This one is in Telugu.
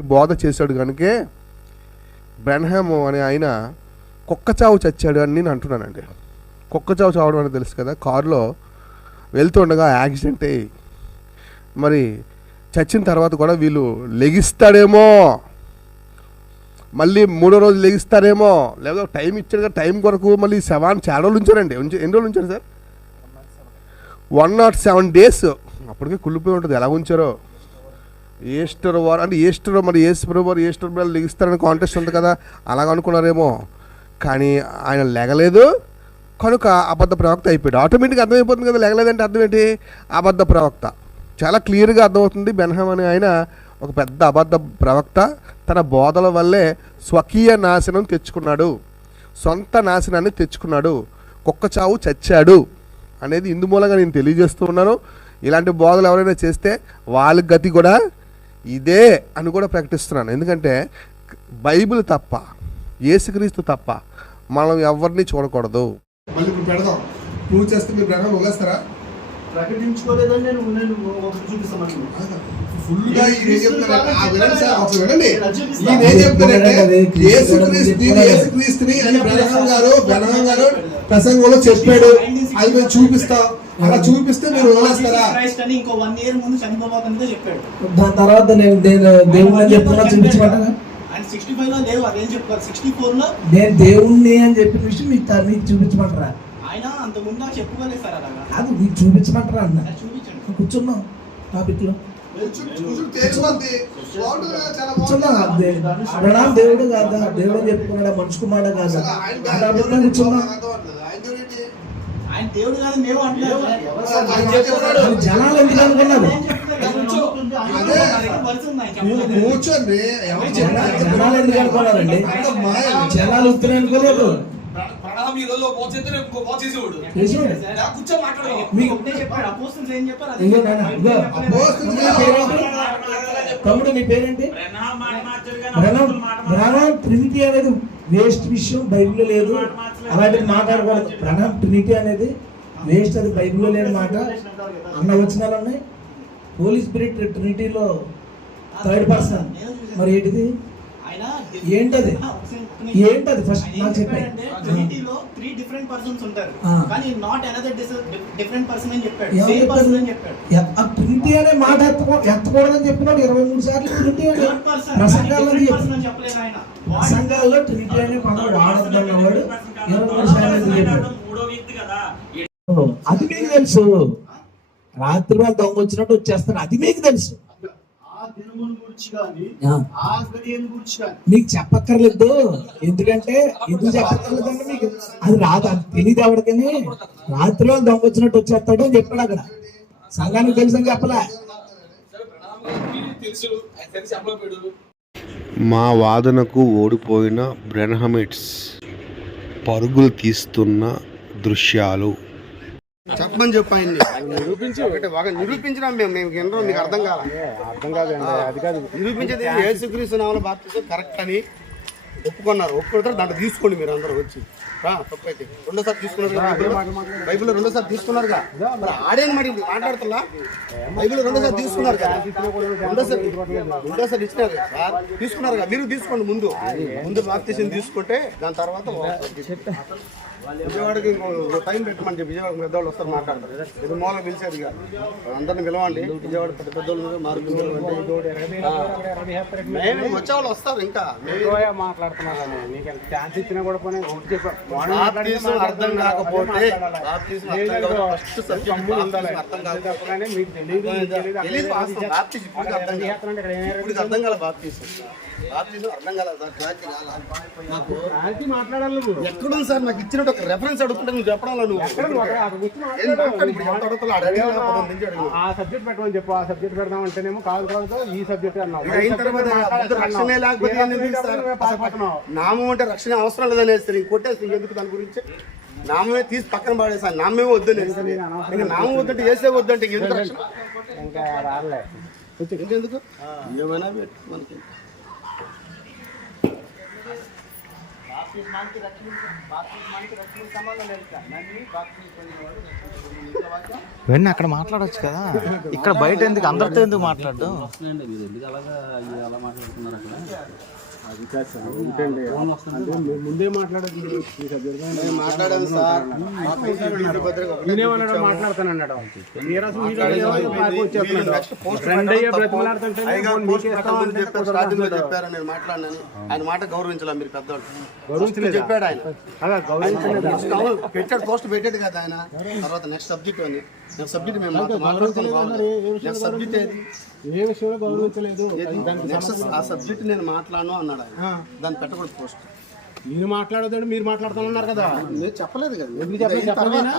బోధ చేశాడు కనుకే బ్రెన్హామ్ అనే ఆయన కుక్క చావు చచ్చాడు అని నేను అంటున్నానండి. కుక్క చావు చావడం అని తెలుసు కదా కారులో వెళ్తుండగా యాక్సిడెంట్ అయ్యి మరి చచ్చిన తర్వాత కూడా వీళ్ళు లెగిస్తాడేమో మళ్ళీ మూడో రోజు లెగిస్తారేమో లేదా టైం ఇచ్చాడు కదా టైం కొరకు మళ్ళీ సెవెన్ చాలా రోజులు ఉంచారండి ఎన్ని రోజులు ఉంచారు sir? One not seven days. అప్పటికే కుళ్ళిపోయి ఉంటుంది. ఎలా ఉంచారో? ఈస్టర్ వారు అంటే ఈస్టర్ మరి ఏసుప్రభు వారు ఈస్టర్ బిడ్డలు లెగిస్తారని కాంటెస్ట్ ఉంది కదా అలాగ అనుకున్నారేమో. కానీ ఆయన లెగలేదు. కనుక అబద్ధ ప్రవక్త అయిపోయాడు. ఆటోమేటిక్గా అర్థమైపోతుంది కదా లెగలేదంటే అర్థం ఏంటి? అబద్ధ ప్రవక్త. చాలా క్లియర్గా అర్థమవుతుంది బెన్హమ్ అనే ఆయన ఒక పెద్ద అబద్ధ ప్రవక్త. తన బోధల వల్లే స్వకీయ నాశనం తెచ్చుకున్నాడు. సొంత నాశనాన్ని తెచ్చుకున్నాడు. కుక్క చావు చచ్చాడు అనేది ఇందు మూలంగా నేను తెలియజేస్తూ ఉన్నాను. ఇలాంటి బోధలు ఎవరైనా చేస్తే వాళ్ళ గతి కూడా ఇదే అని కూడా ప్రకటిస్తున్నాను. ఎందుకంటే బైబిల్ తప్ప యేసుక్రీస్తు తప్ప మనం ఎవరిని చూడకూడదు. మళ్ళీ ఇప్పుడు పెడదాం. ప్రూవ్ చేస్తే మీరు గ్రహం వదిలేస్తారా? ప్రకటించుకోలేదని నేను నేను ఒకటి చూపిస్తాను ఫుల్గా ఈయన ఏం చెప్తారంటే, ఆ వినండి. సార్, ఒకసారి వినండి. ఈయన ఏం చెప్తారంటే, యేసుక్రీస్తుని, యేసుక్రీస్తుని అని బ్రహ్మం గారు బ్రహ్మం గారు ప్రసంగంలో చెప్పాడు. అది మేము చూపిస్తాం. అలా చూపిస్తే మీరు వదిలేస్తారా ఇంకో వన్ ఇయర్ ముందు చనిపోబోతుందో చెప్పాడు. దాని తర్వాత నేను అని చెప్పుకున్నా చూపించమంటారా? సిక్స్టీ ఫైవ్లో లేవు అదేం చెప్తారు సిక్స్టీ ఫోర్లో? నేను దేవుణ్ణి అని చెప్పిన విషయం మీకు చూపించమంటారా? ఆయన అంత ముందు నాకు చెప్పుకోలేదు సార్ అలాగా. కాదు మీకు చూపించమంటారా అన్న? అది చూపించండి. కూర్చున్నాం టాపిక్లో దేవుడు కాదా? దేవుడు చెప్పుకున్నాడా? మనిషి కుమారుడు కాదా? కూర్చున్నాం? ఆయన దేవుడు కాదు మేము అంటున్నాం జనాలు ఎందుకు అనుకున్నారు? కూర్చోండి. ఎవరు జనా- చెప్పారు? జనాలు ఎందుకు అనుకున్నారండి. జనాలు ఉత్తరే అనుకోలేదు ప్రణామం ఈ రోజు బాగు చేస్తే రేపు ఇంకో బాగు చేసేవాడు. చేసేవాడు. ఇలా కూర్చొని మాట్లాడదాం మీకు- ఒకటే చెప్పాడు. అపోస్తలు ఏం చెప్పారు? అదే ఇదిగో నాన్న, ఇదిగో. అపోస్తలు మీ పేరేంటి? తమ్ముడు మీ పేరేంటి? బ్రహ్మం బ్రహ్మం ట్రినిటీ అనేది వేస్ట్ విషయం బైబిల్లో లేదు. అలాంటిది మాట్లాడకూడదు. బ్రహ్మం ట్రినిటీ అనేది వేస్ట్ అది బైబిల్లో లేని మాట. అన్న వచనాలు ఉన్నాయి. హోలీ స్పిరిట్ ట్రినిటీలో థర్డ్ పర్సన్ మరి ఏంటిది? ఏంటది? ఏంటది ఫస్ట్ నాకు చెప్పండి. ట్రినిటీలో త్రీ డిఫరెంట్ పర్సన్స్ ఉంటారు. కానీ నాట్ అనదర్ డిఫరెంట్ పర్సన్ అని చెప్పాడు సేమ్? పర్సన్ అని చెప్పాడు అనే మాట ఎత్తకూ ఎత్తకూడదని చెప్పినాడు ఇరవై మూడు సార్లు ట్రినిటీ అని ప్రసంగాల్లో చెప్పలేదు ఆయన ప్రసంగాల్లో ట్రినిటీ అనే పదం వాడద్దన్నవాడు ఇరవై మూడు సార్లు ఎందుకు చెప్పాడు మూడో వ్యక్తి కదా అది మీకు తెలుసు రాత్రి వేళ దొంగ వచ్చినట్టు వచ్చేస్తాడు అది మీకు తెలుసు ఆ దినమును గురించి కానీ ఆ, ఆ గడియను గురించి కానీ మీకు చెప్పక్కర్లేదు. ఎందుకంటే ఎందుకు చెప్పక్కర్లేదు అంటే మీకు అది రాదు. అది తెలియదు ఎవరికని. రాత్రి వేళ దొంగ వచ్చినట్టు వచ్చేస్తాడు అని చెప్పాడు అక్కడ. సంఘానికి తెలుసు చెప్పలే. మా వాదనకు ఓడిపోయిన బ్రెన్హమిట్స్ పరుగులు తీస్తున్న దృశ్యాలు. చెప్పమని చెప్పు ఆయన్ని. నిరూపించు. ఒక నిరూపించినాం మేము మేము వినడం మీకు అర్థం కాల. అర్థం కాదండి అది కాదు. నిరూపించేది యేసుక్రీస్తు నామల బాప్తిసం కరెక్ట్ అని ఒప్పుకున్నారు. ఒప్పుకుంటారు దాంట్లో తీసుకోండి మీరు అందరూ వచ్చి. తప్పైతే. రెండోసారి తీసుకున్నారు కదా బైబిల్లో? బైబిల్లో రెండోసారి తీసుకున్నారుగా మరి ఆడేని మరి మాట్లాడుతున్నా? బైబిల్లో రెండోసారి తీసుకున్నారు కదా. రెండోసారి రెండోసారి ఇచ్చినారు కదా. సార్ తీసుకున్నారు కదా. మీరు తీసుకోండి ముందు. ముందు బాప్తిసం తీసుకుంటే దాని తర్వాత విజయవాడకి ఇంకో టైం పెట్టమని చెప్పి విజయవాడ పెద్దవాళ్ళు వస్తారు మాట్లాడతారు. ఇది మూల పిలిచేది ఇక. అందరిని పిలవండి. విజయవాడ పెద్ద పెద్దోళ్ళు మేము వచ్చేవాళ్ళు వస్తారు ఇంకా. బాప్తీసం అర్థం కాకపోతే అర్థం కాకపోతే కాదు. కాల బాప్తీసం బాప్తీసం అర్థం. నాకు ఎక్కడుంది సార్? నాకు ఇచ్చినట్టు ఒక రెఫరెన్స్ అడుగుతుంటే నువ్వు చెప్పడం నువ్వు ఏం మాట్లాడు. ఇప్పుడు ఎంత అడుగుతావు? ఆడ అడిగినా పదం నుంచి అడిగినా. ఆ సబ్జెక్ట్ పెట్టమని చెప్పు ఆ సబ్జెక్ట్ పెడదాం అంటేనేమో కాదు కాదు ఈ సబ్జెక్ట్ అన్నావు. ఇక అయిన తర్వాత ముందు రక్షణే లేకపోతే ఏం ఎందుకు సార్? అసలు నామం అంటే రక్షణ అవసరం లేదని వేస్తారు ఇంక కొట్టేసి ఇంకెందుకు దాని గురించి? నామమే తీసి పక్కన పడేసాను నామే వద్దని ఇంకా నామం వద్దంటే వేసే వద్దంటే రక్షణ ఇంకా రాలే ఇంకెందుకు? ఏమైనా పెట్టు మనకి. రక్షణ సంబంధం లేదు సార్. పొందిన వెన్న అక్కడ మాట్లాడొచ్చు కదా. ఇక్కడ బయట ఎందుకు? అందరితో ఎందుకు మాట్లాడడం? మేము మాట్లాడాము సార్ మాట్లాడేది. బ్రతిమలాడుతుంటే చెప్పారు. లో చెప్పారు నేను మాట్లాడినాను. ఆయన మాట గౌరవించాల మీరు పెద్దవాళ్ళు. గౌరవించలేదా? చెప్పాడు ఆయన. అలా గౌరవించలేదా? పెట్టాడు పోస్ట్ పెట్టాడు కదా ఆయన. తర్వాత నెక్స్ట్ సబ్జెక్ట్ అని నెక్స్ట్ సబ్జెక్ట్ మేము మాట్లాడుతున్నాం. నెక్స్ట్ సబ్జెక్ట్ ఏది? ఏ విషయంలో గౌరవించలేదు. ఆ సబ్జెక్ట్ నేను మాట్లాడను అన్నాడు ఆయన. దాన్ని పెట్టకూడదు పోస్ట్. నేను మాట్లాడదండి మీరు మాట్లాడుతున్నారు కదా. నేను చెప్పలేదు కదా. ఎందుకు చెప్పలేదా?